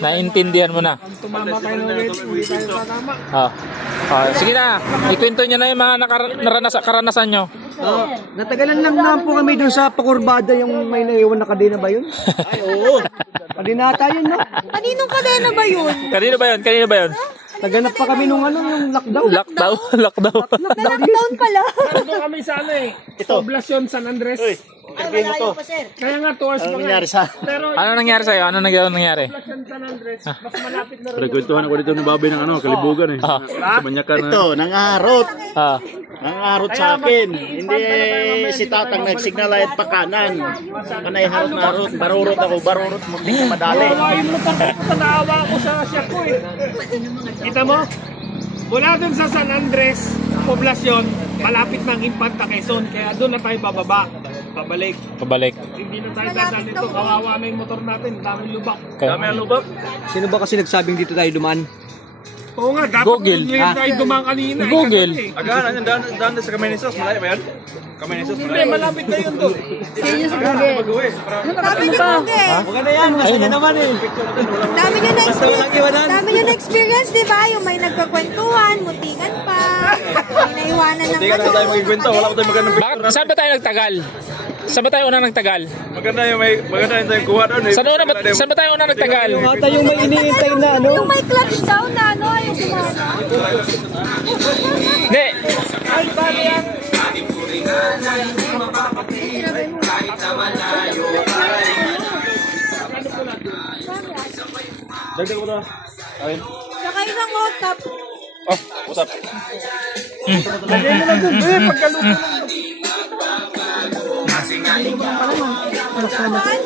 Naintindihan mo na. Tumama tayo ng ulit, hindi tayo tatama. Sige na, ikwento nyo na yung mga karanasan nyo. Natagalan lang naman po kami doon sa pakurbada, yung may naiwan na kadena ba yun? Ay, oo. Kadinata yun, no? Kaninong kadena ba yun? Kanino ba yun? Naganap pa kami nung yung lockdown. Lockdown pala. Nandun kami sa Poblacion San Andres. Ay, malayo pa, sir. Kaya nga, 2 hours pa nangyari sa... Pero Ano nangyari sa'yo? Ano nangyari? Poblacion San Andres, mas malapit na rin. Nagkwentuhan ako dito ng babay ng kalibugan eh. Kamanyakan na. Ito, nangarot. Ah. Nangarot sa akin. Hindi si tatang nagsignal ay pakanan. Kanay harot-narot. Barurot mo. Hindi ka madali. Kawain mo pa, naawa ako sa siya ko eh. Kita mo? Mula dun sa San Andres, Poblacion, malapit ng Infanta Quezon. Kaya doon na tayo bababa. Pabalik. Hindi na tayo dadaan dito. Kawawa na yung motor natin. Daming lubak. Sino ba kasi nagsabing dito tayo dumaan? Oo nga, dapat Google. tayo dumaan kanina. Google. Agahan, daan sa Camenisos. Malayo ba yan? Camenisos, Hindi, malapit na yun doon. Sabi ni Google. Huwag na yan, masaya naman eh. Dami nyo na-experience, di ba? Yung may nagkakwentuhan, mutikan pa. May naiwanan ng Hindi ka tayo magkikwento. Wala ko tayo magandang Bakit? Saan ba tayo nagtagal? Saan ba tayo unang nagtagal? maganda yung tayo kuha doon eh. Saan ba tayo unang nagtagal? Yung ata yung may iniintay na ano. Yung may clutch down na ano, yung sumama. Hindi. Ay, paano yan? Dagdag mo na. Ayun. Saka isang hot top. Oh, what's up? Lagay mo na doon. Pagkaluto lang. Saan?